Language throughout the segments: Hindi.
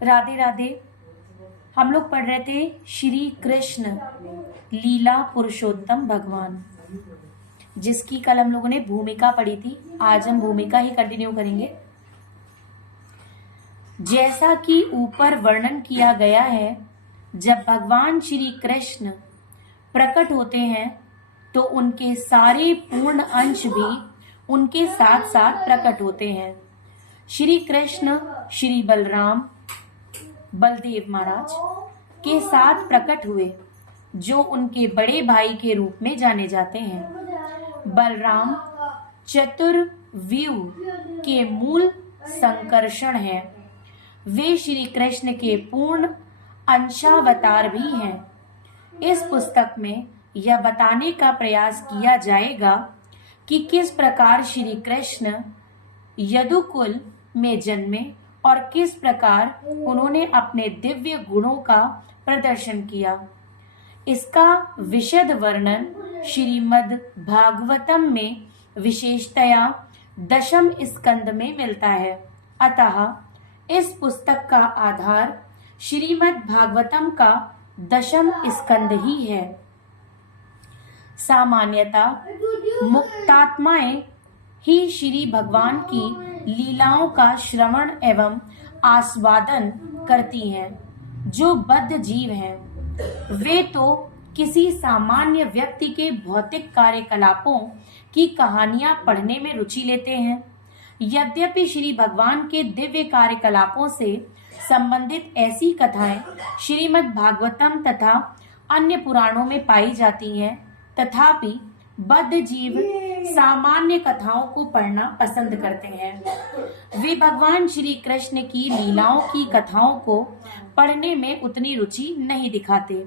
राधे राधे। हम लोग पढ़ रहे थे श्री कृष्ण लीला पुरुषोत्तम भगवान, जिसकी कल हम लोगों ने भूमिका पढ़ी थी। आज हम भूमिका ही कंटिन्यू करेंगे। जैसा कि ऊपर वर्णन किया गया है, जब भगवान श्री कृष्ण प्रकट होते हैं तो उनके सारे पूर्ण अंश भी उनके साथ साथ प्रकट होते हैं। श्री कृष्ण श्री बलदेव महाराज के साथ प्रकट हुए, जो उनके बड़े भाई के रूप में जाने जाते हैं। बलराम चतुर्व्यूह के मूल संकर्षण हैं। वे श्री कृष्ण के पूर्ण अंशावतार भी हैं। इस पुस्तक में यह बताने का प्रयास किया जाएगा कि किस प्रकार श्री कृष्ण यदुकुल में जन्मे और किस प्रकार उन्होंने अपने दिव्य गुणों का प्रदर्शन किया। इसका विशद वर्णन श्रीमद् भागवतम में विशेषतया दशम स्कंद में मिलता है। अतः इस पुस्तक का आधार श्रीमद् भागवतम का दशम स्कंद ही है। सामान्यतः मुक्तात्माएं ही श्री भगवान की लीलाओं का श्रवण एवं आस्वादन करती हैं। जो बद्ध जीव हैं, वे तो किसी सामान्य व्यक्ति के भौतिक कार्यकलापों की कहानियां पढ़ने में रुचि लेते हैं। यद्यपि श्री भगवान के दिव्य कार्यकलापों से संबंधित ऐसी कथाएं श्रीमद् भागवतम तथा अन्य पुराणों में पाई जाती हैं, तथापि बद्ध जीव सामान्य कथाओं को पढ़ना पसंद करते हैं। वे भगवान श्री कृष्ण की लीलाओं की कथाओं को पढ़ने में उतनी रुचि नहीं दिखाते।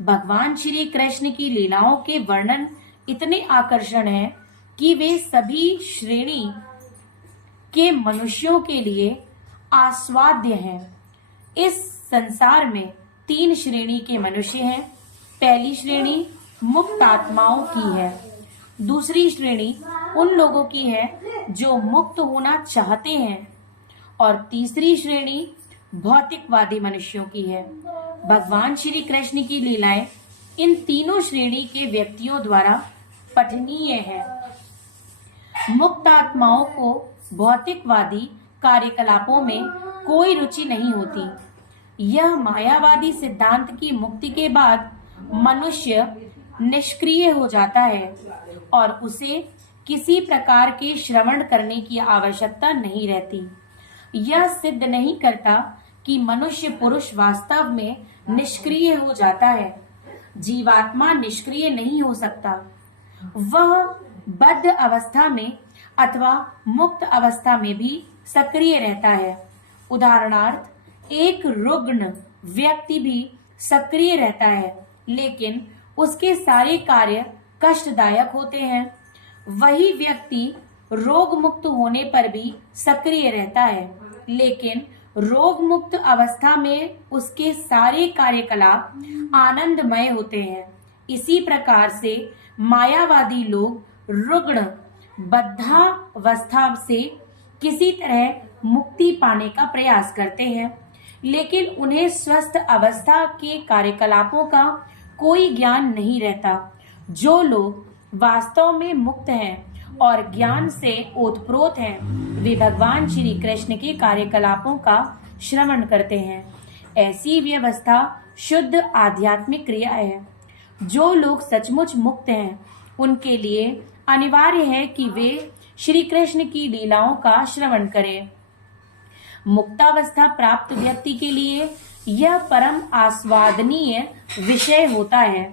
भगवान श्री कृष्ण की लीलाओं के वर्णन इतने आकर्षण हैं कि वे सभी श्रेणी के मनुष्यों के लिए आस्वाद्य हैं। इस संसार में 3 श्रेणी के मनुष्य हैं। पहली श्रेणी मुक्त आत्माओं की है, दूसरी श्रेणी उन लोगों की है जो मुक्त होना चाहते हैं, और तीसरी श्रेणी भौतिकवादी मनुष्यों की है। भगवान श्री कृष्ण की लीलाएं इन तीनों श्रेणी के व्यक्तियों द्वारा पठनीय है। मुक्त आत्माओं को भौतिकवादी कार्यकलापों में कोई रुचि नहीं होती। यह मायावादी सिद्धांत की मुक्ति के बाद मनुष्य निष्क्रिय हो जाता है और उसे किसी प्रकार के श्रवण करने की आवश्यकता नहीं रहती। यह सिद्ध नहीं करता कि मनुष्य पुरुष वास्तव में निष्क्रिय हो जाता है। जीवात्मा निष्क्रिय नहीं हो सकता। वह बद्ध अवस्था में अथवा मुक्त अवस्था में भी सक्रिय रहता है। उदाहरणार्थ, एक रुग्ण व्यक्ति भी सक्रिय रहता है, लेकिन उसके सारे कार्य कष्टदायक होते हैं। वही व्यक्ति रोग मुक्त होने पर भी सक्रिय रहता है, लेकिन रोग मुक्त अवस्था में उसके सारे कार्यकलाप आनंदमय होते हैं। इसी प्रकार से मायावादी लोग रुग्ण बद्धावस्था से किसी तरह मुक्ति पाने का प्रयास करते हैं, लेकिन उन्हें स्वस्थ अवस्था के कार्यकलापों का कोई ज्ञान नहीं रहता। जो लोग वास्तव में मुक्त हैं और ज्ञान से ओतप्रोत हैं, वे भगवान श्री कृष्ण के कार्यकलापों का श्रवण करते हैं। ऐसी व्यवस्था शुद्ध आध्यात्मिक क्रिया है। जो लोग सचमुच मुक्त हैं, उनके लिए अनिवार्य है कि वे श्री कृष्ण की लीलाओं का श्रवण करें। मुक्तावस्था प्राप्त व्यक्ति के लिए यह परम आस्वादनीय विषय होता है।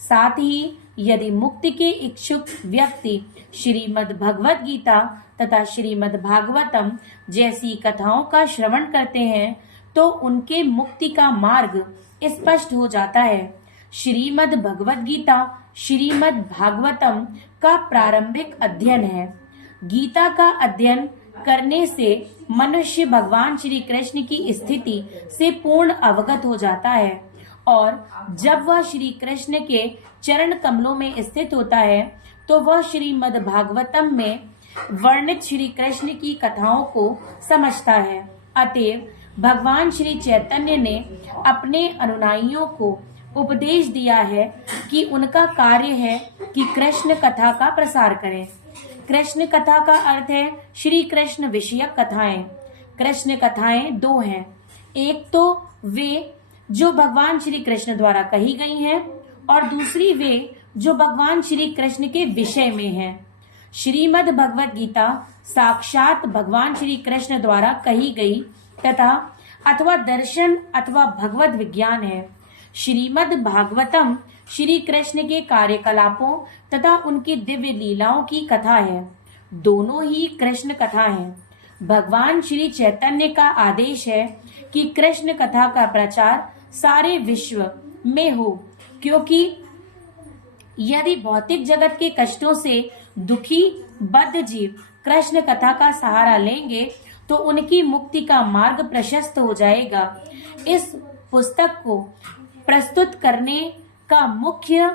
साथ ही यदि मुक्ति के इच्छुक व्यक्ति श्रीमद् भगवद गीता तथा श्रीमद् भागवतम जैसी कथाओं का श्रवण करते हैं, तो उनके मुक्ति का मार्ग स्पष्ट हो जाता है। श्रीमद् भगवद गीता श्रीमद् भागवतम का प्रारंभिक अध्ययन है। गीता का अध्ययन करने से मनुष्य भगवान श्री कृष्ण की स्थिति से पूर्ण अवगत हो जाता है, और जब वह श्री कृष्ण के चरण कमलों में स्थित होता है, तो वह श्रीमद् भागवतम में वर्णित श्री कृष्ण की कथाओं को समझता है। अतएव भगवान श्री चैतन्य ने अपने अनुयायियों को उपदेश दिया है कि उनका कार्य है कि कृष्ण कथा का प्रसार करें। कृष्ण कथा का अर्थ है श्री कृष्ण विषयक कथाएं। कृष्ण कथाएं दो हैं, एक तो वे जो भगवान श्री कृष्ण द्वारा कही गई हैं और दूसरी वे जो भगवान श्री कृष्ण के विषय में हैं। श्रीमद् भगवत गीता साक्षात भगवान श्री कृष्ण द्वारा कही गई तथा अथवा दर्शन अथवा भगवत विज्ञान है। श्रीमद् भागवतम श्री कृष्ण के कार्यकलापों तथा उनकी दिव्य लीलाओं की कथा है। दोनों ही कृष्ण कथा हैं। भगवान श्री चैतन्य का आदेश है कि कृष्ण कथा का प्रचार सारे विश्व में हो, क्योंकि यदि भौतिक जगत के कष्टों से दुखी बद्ध जीव कृष्ण कथा का सहारा लेंगे तो उनकी मुक्ति का मार्ग प्रशस्त हो जाएगा। इस पुस्तक को प्रस्तुत करने का मुख्य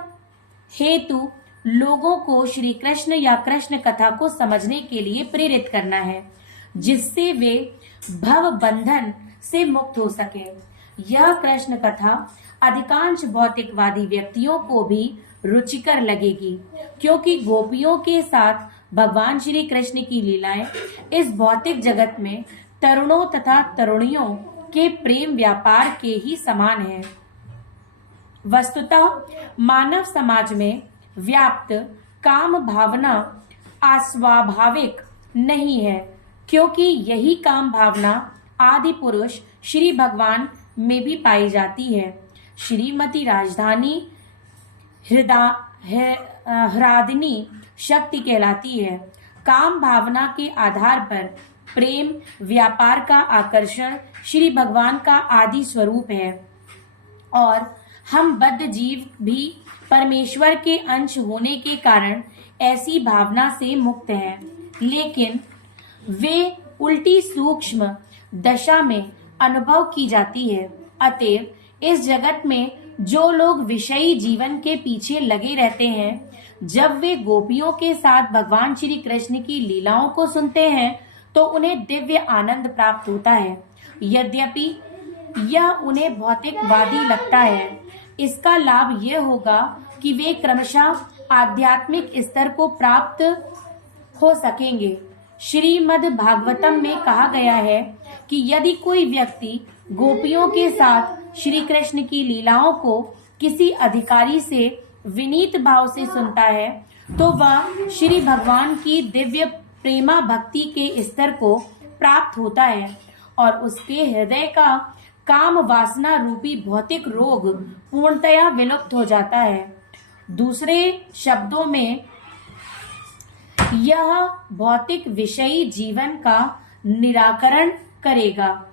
हेतु लोगों को श्री कृष्ण या कृष्ण कथा को समझने के लिए प्रेरित करना है, जिससे वे भव बंधन से मुक्त हो सके। यह कृष्ण कथा अधिकांश भौतिकवादी व्यक्तियों को भी रुचिकर लगेगी, क्योंकि गोपियों के साथ भगवान श्री कृष्ण की लीलाएं इस भौतिक जगत में तरुणों तथा तरुणियों के प्रेम व्यापार के ही समान है। वस्तुतः मानव समाज में व्याप्त काम भावना अस्वाभाविक नहीं है, क्योंकि यही काम भावना आदि पुरुष श्री भगवान में भी पाई जाती है। श्रीमती राजधानी हृदयनी शक्ति कहलाती है। काम भावना के आधार पर प्रेम व्यापार का आकर्षण श्री भगवान का आदि स्वरूप है और हम बद्ध जीव भी परमेश्वर के अंश होने के कारण ऐसी भावना से मुक्त हैं, लेकिन वे उल्टी सूक्ष्म दशा में अनुभव की जाती है। अतएव इस जगत में जो लोग विषयी जीवन के पीछे लगे रहते हैं, जब वे गोपियों के साथ भगवान श्री कृष्ण की लीलाओं को सुनते हैं तो उन्हें दिव्य आनंद प्राप्त होता है। यद्यपि यह उन्हें भौतिकवादी लगता है, इसका लाभ यह होगा कि वे क्रमशः आध्यात्मिक स्तर को प्राप्त हो सकेंगे। श्रीमद् भागवतम में कहा गया है कि यदि कोई व्यक्ति गोपियों के साथ श्री कृष्ण की लीलाओं को किसी अधिकारी से विनीत भाव से सुनता है तो वह श्री भगवान की दिव्य प्रेमा भक्ति के स्तर को प्राप्त होता है और उसके हृदय का काम वासना रूपी भौतिक रोग पूर्णतया विलुप्त हो जाता है। दूसरे शब्दों में यह भौतिक विषयी जीवन का निराकरण करेगा।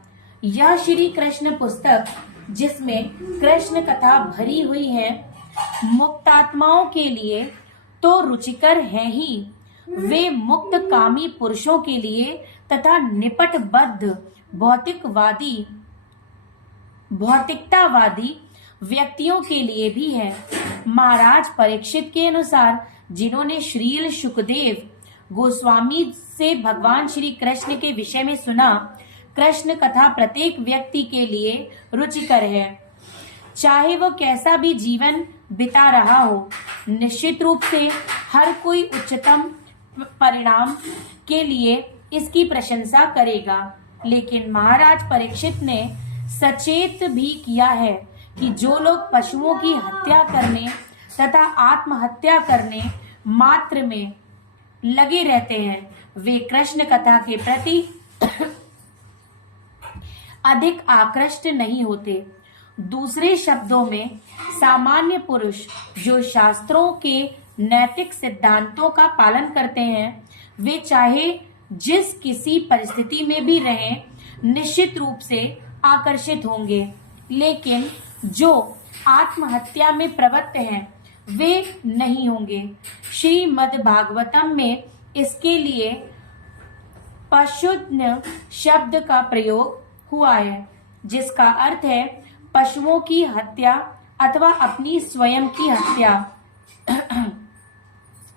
यह श्री कृष्ण पुस्तक, जिसमें कृष्ण कथा भरी हुई है, मुक्तात्माओं के लिए तो रुचिकर है ही, वे मुक्त कामी पुरुषों के लिए तथा निपटबद्ध भौतिकतावादी व्यक्तियों के लिए भी है। महाराज परीक्षित के अनुसार, जिन्होंने श्रील सुखदेव गोस्वामी से भगवान श्री कृष्ण के विषय में सुना, कृष्ण कथा प्रत्येक व्यक्ति के लिए रुचिकर है, चाहे वह कैसा भी जीवन बिता रहा हो। निश्चित रूप से हर कोई उच्चतम परिणाम के लिए इसकी प्रशंसा करेगा, लेकिन महाराज परीक्षित ने सचेत भी किया है कि जो लोग पशुओं की हत्या करने तथा आत्महत्या करने मात्र में लगे रहते हैं, वे कृष्ण कथा के प्रति अधिक आकृष्ट नहीं होते। दूसरे शब्दों में, सामान्य पुरुष जो शास्त्रों के नैतिक सिद्धांतों का पालन करते हैं, वे चाहे जिस किसी परिस्थिति में भी रहें, निश्चित रूप से आकर्षित होंगे, लेकिन जो आत्महत्या में प्रवृत्त हैं, वे नहीं होंगे। श्रीमद् भागवतम में इसके लिए पशुज्ञ शब्द का प्रयोग हुआ है, जिसका अर्थ है पशुओं की हत्या अथवा अपनी स्वयं की हत्या।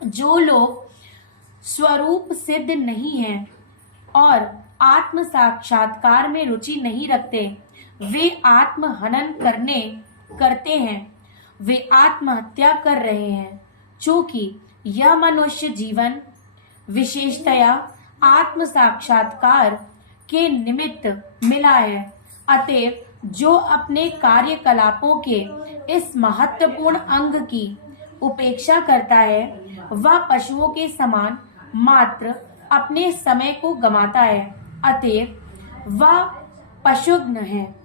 जो लोग स्वरूप सिद्ध नहीं हैं और आत्म साक्षात्कार में रुचि नहीं रखते, वे आत्म हनन करते हैं, वे आत्महत्या कर रहे हैं। चूंकि यह मनुष्य जीवन विशेषतया आत्म साक्षात्कार के निमित्त मिला है, अतएव जो अपने कार्यकलापों के इस महत्वपूर्ण अंग की उपेक्षा करता है, वह पशुओं के समान मात्र अपने समय को गंवाता है, अतएव वह पशुघ्न है।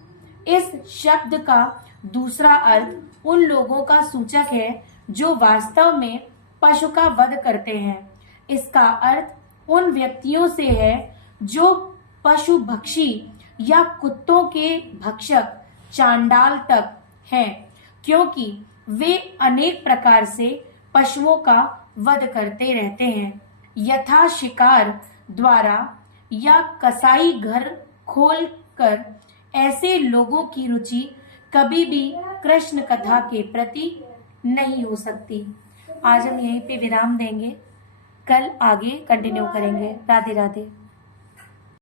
इस शब्द का दूसरा अर्थ उन लोगों का सूचक है जो वास्तव में पशु का वध करते हैं। इसका अर्थ उन व्यक्तियों से है जो पशु भक्षी या कुत्तों के भक्षक चांडाल तक हैं, क्योंकि वे अनेक प्रकार से पशुओं का वध करते रहते हैं, यथा शिकार द्वारा या कसाई घर खोलकर। ऐसे लोगों की रुचि कभी भी कृष्ण कथा के प्रति नहीं हो सकती। आज हम यहीं पे विराम देंगे, कल आगे कंटिन्यू करेंगे। राधे राधे।